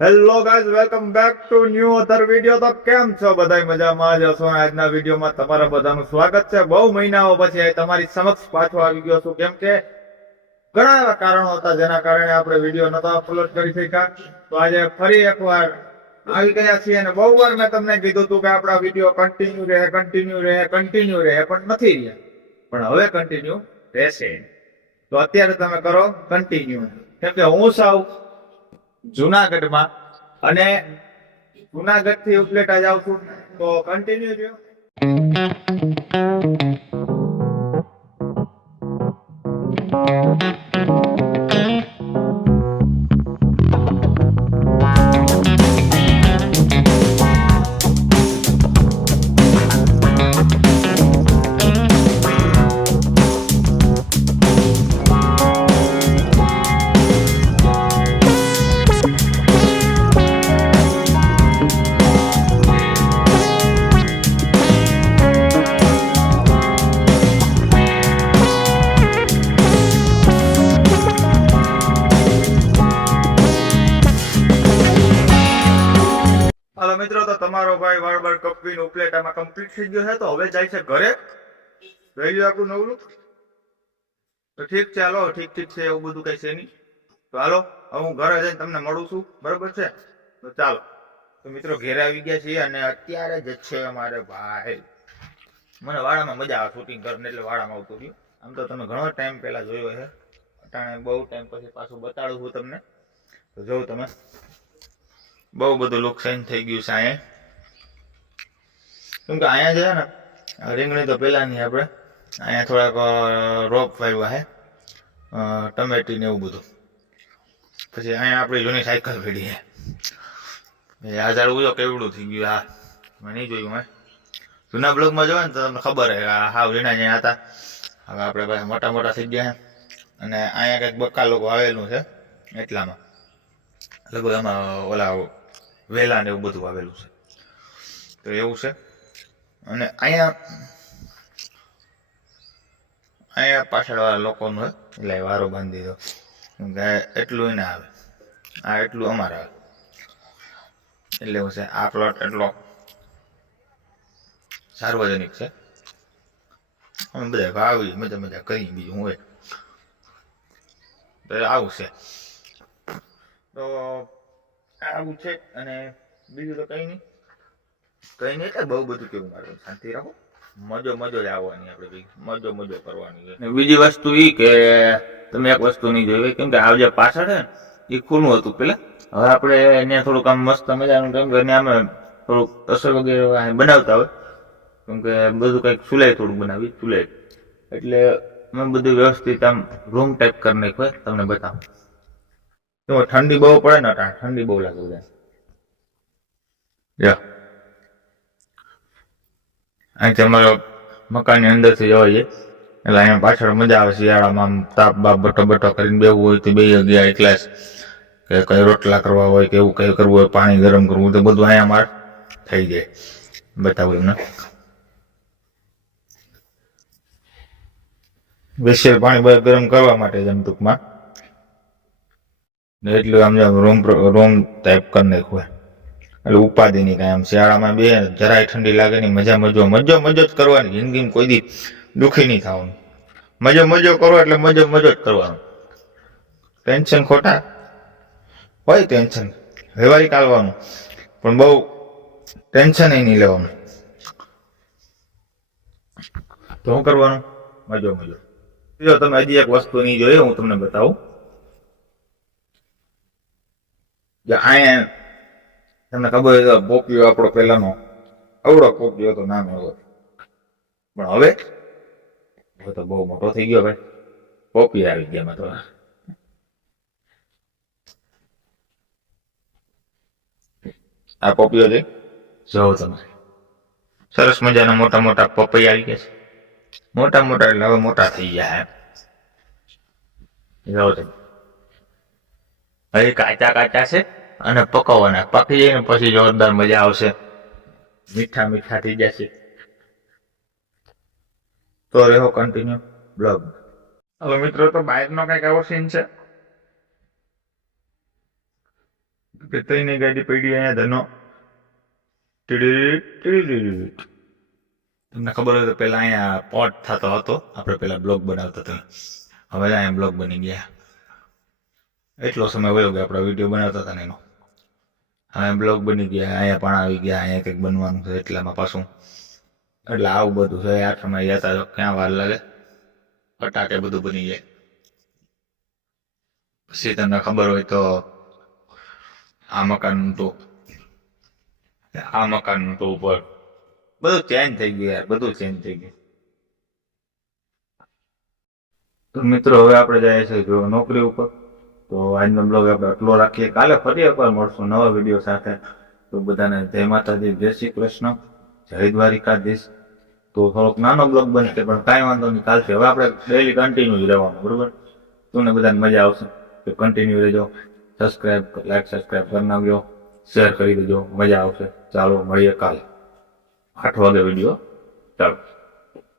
Hello guys, welcome back to new other video. તો કેમ છો બધા? મજામાં જ હશો. આજના વિડીયોમાં તમારા બધાનું સ્વાગત છે. બહુ મહિનાઓ પછી તમારી સમક્ષ પાછો આવી ગયો છું, કેમ કે ઘણા એવા કારણો હતા જેના કારણે આપણે વિડીયો નતો અપલોડ કરી શક્યા. તો આજે ફરી એકવાર આવી ગયા છીએ અને બહુ વાર મેં તમને કીધું હતું કે આપણા વિડીયો કન્ટિન્યુ રહે, પણ નથી રહ્યા. પણ હવે કન્ટિન્યુ રહેશે. તો અત્યારે તમે કરો કન્ટિન્યુ, કેમ કે હું સાવ જુનાગઢમાં અને જુનાગઢ થી ઉપલેટા જાઉં છું. તો કન્ટિન્યુ રહ્યો. હાલો મિત્રો, તો તમારો ભાઈ વાળબર કપવીન ઉપલેટામાં કમ્પ્લીટ થઈ ગયો છે. તો હવે જાય છે ઘરે. રહી ગયું આપણું નવરું. તો ઠીક છે, હાલો. ઠીક છે, એવું બધું કઈ છે નહીં. તો હાલો, હવે હું ઘરે જઈને તમને મળું છું, બરોબર છે? તો ચાલો. તો મિત્રો, ઘેરે આવી ગયા છીએ અને અત્યારે જ છે અમારે ભાઈ. મને વાડામાં મજા આવે શૂટિંગ કરીને, એટલે વાડામાં આવતું રહ્યું. આમ તો તમે ઘણો ટાઈમ પહેલા જોયો છે, અટાણે બહુ ટાઈમ પછી પાછું બતાડું છું તમને. તો જોઉં તમે, બહુ બધું લુક ચેન્જ થઈ ગયું છે અહીંયા. કેમ કે અહીંયા છે ને રીંગણી તો પેલા ની આપણે અહીંયા થોડાક રોપ વાવ્યા છે, ટમેટી ને એવું બધું. પછી અહીંયા આપણી જૂની સાયકલ પડી છે. આ ઝાડવું જો કેવડું થઈ ગયું. આ મેં નહીં જોયું. મેં જૂના બ્લોગમાં જોવા ને તો તમને ખબર છે હાવ ઝીણા જ્યાં હતા. હવે આપણે પાસે મોટા મોટા થઈ ગયા છે. અને અહીંયા કંઈક બક્કા લોકો આવેલું છે એટલામાં, લગભગ એમાં ઓલા વેલા ને એવું બધું આવેલું છે. તો એવું છે. અને અહીંયા પાછળ વાળા લોકોનું એટલે વારો બાંધી દીધો. એટલું એને આવે, આ એટલું અમારે આવે. એટલે એવું છે. આ પ્લોટ એટલો સાર્વજનિક છે. અમે બધા ભાવી મજા કરી, બીજું હું હોય. તો આવું છે. તો આવું છે. અને બીજું તો કઈ નહીં એટલે બહુ બધું કેવું મારું. શાંતિ રાખો. મજો જ આવવાની, આપણે મજો કરવાની છે. બીજી વસ્તુ એ કે તમે એક વસ્તુ નહીં જોઈ, કેમ કે આ જે પાછળ છે ને એ ખુલ્લું હતું પેલા. હવે આપણે ત્યાં થોડુંક આમ મસ્ત મજાનું, કેમ કે અમે થોડુંક રસોઈ વગેરે બનાવતા હોય, કેમ કે બધું કંઈક ચૂલાઈ થોડુંક બનાવી ચૂલાઈ, એટલે મેં બધું વ્યવસ્થિત આમ રૂમ ટાઈપ કરી નાખ્યું. તમને બતાવું. ઠંડી બહુ પડે ને, ઠંડી બહુ લાગે બધા. અહીંથી અમારો મકાનની અંદરથી જવાય છે, એટલે અહીંયા પાછળ મજા આવે. શિયાળામાં આમ તાપ બાપ બટો કરીને બેવું હોય તો બે ગયા એકલા, કે કઈ રોટલા કરવા હોય કે એવું કઈ કરવું હોય, પાણી ગરમ કરવું, તો બધું અહીંયા અમારે થઈ જાય. બતાવું એમને સ્પેશિયલ પાણી ગરમ કરવા માટે જ એમ ટૂંકમાં. એટલું આમ રૂમ ટાઈપ કરી નાખ્યું. એટલે ઉપાધિ નહીં કાંઈ. આમ શિયાળામાં બે જરાય ઠંડી લાગે નહીં, મજો જ કરવાની. જિંદગીમાં કોઈ દી દુઃખી નહીં થવાનું. મજો કરો એટલે મજો જ કરવાનો. ટેન્શન ખોટા હોય, ટેન્શન વ્યવહારિક કાઢવાનું, પણ બહુ ટેન્શન નહીં લેવાનું. તો શું કરવાનું? મજો. જો તમે હજી એક વસ્તુ નહીં જોઈએ, હું તમને બતાવું. અહીંયા તમને ખબર હોય તો પોપિયો આપણો પેલાનો અવડો પોપિયો હતો, નાનો હતો. પણ હવે તો બહુ મોટો થઈ ગયો ભાઈ. પોપી આવી ગયા તો. આ પોપિયો છે, જો તમે સરસ મજાના મોટા પપૈયા આવી ગયા છે. મોટા એટલે હવે મોટા થઈ ગયા. જો તમે હજી કાચા છે અને પકવવાના. પાકી જાય ને પછી જોરદાર મજા આવશે. મીઠા થઈ જશે. તો રહેવો કન્ટિન્યુ બ્લોગ. હવે મિત્રો, તો બહારનો કઈક એવો સીન છે. કે તઈની ગાડી પડી અહીંયા ધનો ટીડીડીટ, ટીડીડીટ. તમને ખબર હોય તો પેલા અહીંયા પોટ થતો હતો, આપણે પેલા બ્લોગ બનાવતા હતા, હવે અહીંયા બ્લોગ બની ગયા. એટલો સમય વયો ગયો આપણા વિડીયો બનાવતા હતા ને એનો. હવે બ્લોગ બની ગયા, અહીંયા પણ આવી ગયા, અહીંયા કંઈક બનવાનું છે એટલામાં પાછું. એટલે આવું બધું છે. આ સમય જતા તો ક્યાં વાર લાગે, ફટાકે બધું બની જાય. પછી તમને ખબર હોય તો આ મકાન તો ઉપર બધું ચેન્જ થઈ ગયું યાર, બધું ચેન્જ થઈ ગયું. તો મિત્રો હવે આપણે જઈએ છીએ નોકરી ઉપર. તો આજનો બ્લોગ આપણે આટલો રાખીએ. કાલે ફરી એકવાર મળશું નવા વિડીયો સાથે. તો બધાને જય માતાજી, જય શ્રી કૃષ્ણ, જય દ્વારિકાધીશ. તો થોડોક નાનો બ્લોગ બનશે પણ કાંઈ વાંધો નહીં, ચાલશે. હવે આપણે ડેઈલી કન્ટિન્યુ જ રહેવાનું, બરોબર? તમને બધાને મજા આવશે તો કન્ટિન્યુ રહેજો. સબસ્ક્રાઇબ કરી નાખજો, શેર કરી દેજો, મજા આવશે. ચાલો મળીએ કાલે 8 વાગે વિડીયો. ચાલો.